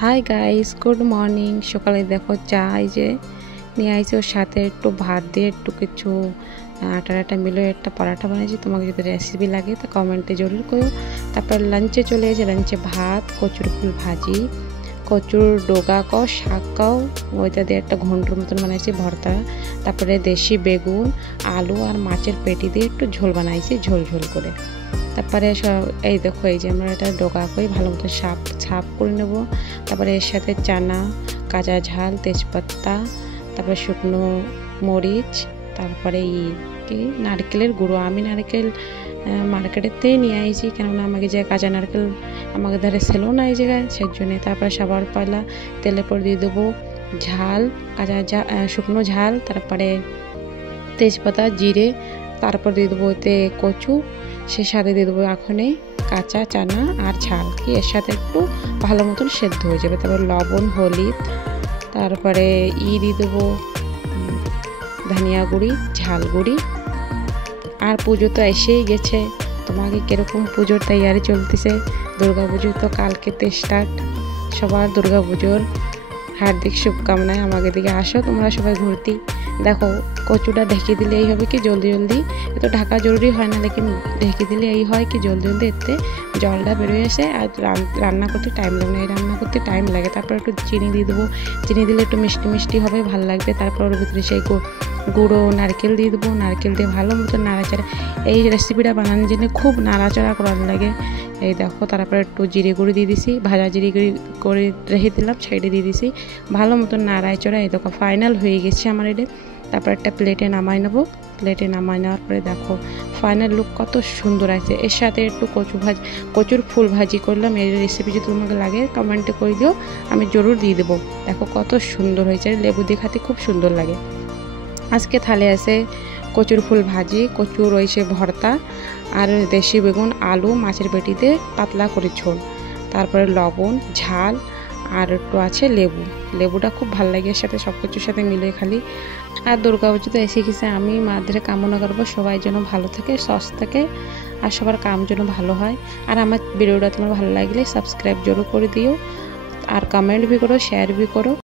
Hi guys, good morning. সকালে দেখো চা এই যে নিয়ে আইছি, ওর সাথে একটু ভাত দিয়ে একটু কিছু আটা মিলে একটা পরাঠা বানিয়েছি। তোমাকে যদি রেসিপি লাগে তো কমেন্টে জরুর করো। তারপর লাঞ্চে চলে এসে লাঞ্চে ভাত, কচুর ফুল ভাজি, কচুর ডোগা কও, শাক কও, ওইটা দিয়ে একটা ঘন্টর মতন বানাইছি ভর্তা। তারপরে দেশি বেগুন, আলু আর মাছের পেটি দিয়ে একটু ঝোল বানাইছি, ঝোল ঝোল করে। তারপরে এই দেখো, এই যে আমরা এটা ডোকা করে ভালো মতো ছাপ করে নেব। তারপরে এর সাথে চানা, কাঁচা ঝাল, তেজপাতা, তারপরে শুকনো মরিচ, তারপরে কি নারকেলের গুঁড়ো। আমি নারকেল মার্কেটেতেই নিয়ে আইছি, কেননা আমাকে যে কাঁচা নারকেল আমাকে ধারে ছিল না এই জায়গায়, সেই জন্যে। তারপরে সবার পয়লা তেলের পর দিয়ে দেবো ঝাল, শুকনো ঝাল, তারপরে তেজপাতা, জিরে, তারপর দিয়ে দেবো ওতে কচু, সে সাথে দিয়ে দেবো এখনই কাঁচা চানা আর ঝাল, কি এর সাথে একটু ভালো মতন সেদ্ধ হয়ে যাবে। তারপর লবণ, হলুদ, তারপরে দিয়ে দেবো ধনিয়া গুঁড়ি, ঝাল গুঁড়ি। আর পুজো তো এসেই গেছে, তোমাকে কীরকম পুজোর তৈয়ারি চলতেছে? দুর্গা পুজো তো কালকেতে স্টার্ট। সবার দুর্গা পুজোর হার্দিক শুভকামনায়। আমাকে দিকে আসো তোমরা সবাই ঘুরতে। দেখো কচুটা ঢেকে দিলে এই হবে কি জলদি জলদি, এত ঢাকা জরুরি হয় না, লেকিন ঢেকে দিলে এই হয় কি জলদি জলদি এতে জলটা বেরোয় আসে আর রান্না করতে টাইম লাগে না। এই রান্না করতে টাইম লাগে। তারপর একটু চিনি দিয়ে দেবো, চিনি দিলে একটু মিষ্টি মিষ্টি হবে, ভালো লাগবে। তারপর ওর ভিতরে সেই গুঁড়ো নারকেল দিয়ে দেবো, নারকেল দিয়ে ভালো মতো নাড়াচাড়া। এই রেসিপিটা বানানোর জন্য খুব নাড়াচাড়া করার লাগে। এই দেখো, তারপরে একটু জিরে গুঁড়ি দিয়ে দিছি, ভাজা জিরে গুঁড়ি করে রেখে দিলাম, সাইডে দিয়ে দিছি, ভালো মতো নাড়াচাড়া। এই দেখো ফাইনাল হয়ে গেছে আমার এটা। তারপর একটা প্লেটে নামাই নেবো। প্লেটে নামাই নেওয়ার পরে দেখো ফাইনাল লুক কত সুন্দর আছে। এর সাথে একটু কচুর ফুল ভাজি করলাম। এই রেসিপি যদি তোমাকে লাগে কমেন্টে করে দিও, আমি জরুর দিয়ে দেবো। দেখো কত সুন্দর হয়েছে, লেবু দিয়ে খাতে খুব সুন্দর লাগে। আজকে থালে আছে কচুর ফুল ভাজি, কচুর রয়েছে ভর্তা, আর দেশি বেগুন, আলু, মাছের পেটিতে পাতলা করে ঝোল, তারপরে লবণ, ঝাল, আর একটু আছে লেবু। লেবুটা খুব ভালো লাগে এর সাথে, সব কিছুর সাথে মিলে খালি। আর দুর্গা পুজো তো এসে গেছে, আমি মাদের কামনা করবো সবাই যেন ভালো থাকে, সুস্থ থাকে, আর সবার কাম যেন ভালো হয়। আর আমার ভিডিওটা তোমার ভালো লাগলে সাবস্ক্রাইব জরুর করে দিও, আর কমেন্ট भी করো, শেয়ার भी করো।